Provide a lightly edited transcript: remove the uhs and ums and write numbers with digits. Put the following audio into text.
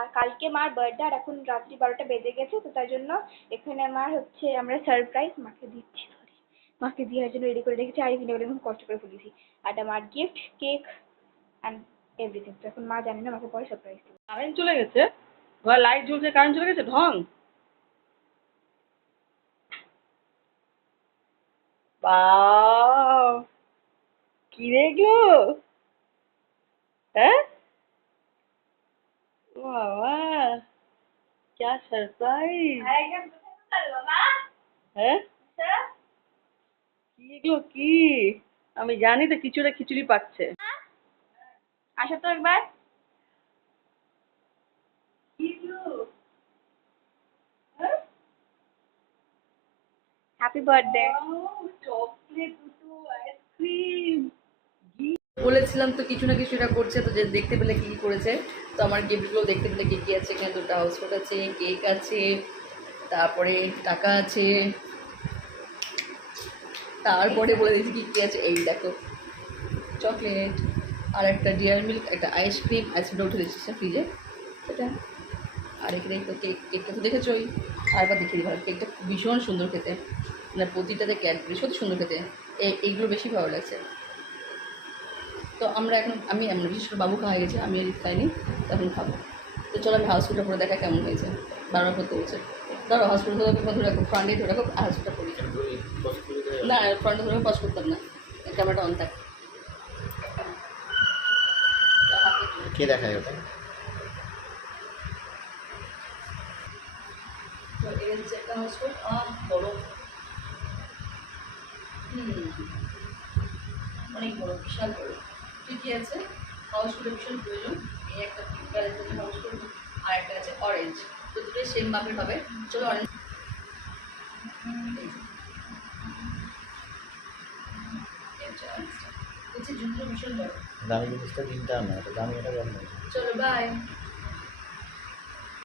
আর কালকে মার বার্থডে, আর এখন রাত্রি 12টা বেজে গেছে, তো তাই জন্য এখানে মার হচ্ছে আমরা সারপ্রাইজ মাকে দিচ্ছি, সরি মাকে দেওয়ার জন্য রেডি করে রেখেছি, আর এখানে বলে কষ্ট করে ফুলিয়েছি, আর এটা মার গিফট, কেক অ্যান্ড এভরিথিং। তো এখন মা জানে না, মাকে পরে সারপ্রাইজ দেবো। কারেন্ট চলে গেছে, ঘরে লাইট জ্বলছে, কারেন্ট চলে গেছে, ঢং। বাহ, কি দেখলো? হ্যাঁ বাবা, क्या सरप्राइज। হ্যাঁ কি এগুলো কি? আমি জানি তো কিছুটা খিচুড়ি পাচ্ছে। আসো তো একবার। কি এগুলো? হ্যাঁ? Happy birthday. চকলেট, দুটো আইসক্রিম। বলেছিলাম তো কিছু না কিছু এটা করছে, তো যে দেখতে পেলে কি কি করেছে। তো আমার গিফটগুলো দেখতে পেলে কি কি আছে, এখানে দুটো হাউসফুট আছে, কেক আছে, তারপরে টাকা আছে, তারপরে বলে দিচ্ছি কি কি আছে। এই দেখো চকলেট, আর একটা ডিয়ার মিল্ক, একটা আইসক্রিমটা উঠে দিচ্ছে ফ্রিজে এটা। আর এখানে তো কেকটা তো দেখেছোই, আরেকবার দেখিয়ে দিই। ভালো, কেকটা ভীষণ সুন্দর খেতে, মানে প্রতিটাতে ক্যাডবেরি সত্যি সুন্দর খেতে। এইগুলো বেশি ভালো লাগছে। তো আমরা এখন আমরা বিশেষ করে বাবু খাওয়া গেছে, আমি আর খাইনি, তখন খাবো। তো চলো আমি হাউসফুলটা পরে দেখা কেমন হয়েছে, বারবার করতে বলছে। ধরো হাউসফুল ধরে রাখো, ফ্রন্টে ধরে রাখো, হাউসফুলটা করি না, ফ্রন্টে ধরে পজ করতাম না, ক্যামেরাটা অন থাক। কে দেখায় ওটা? তো এই হচ্ছে একটা হাউসফুল, বড়, অনেক বড়, বিশাল বড়। ঠিকই আছে, হাউসফুলের ভীষণ প্রয়োজন। এই একটা পিঙ্ক কালারের হাউসফুল, আর একটা আছে অরেঞ্জ, তো দুটোই সেম মাপের হবে। চলো অরেঞ্জ হচ্ছে, জুতোটা ভীষণ বড়। দামি জিনিসটা কিনতে হবে না, এটা দামি, এটা কম। চলো বাই।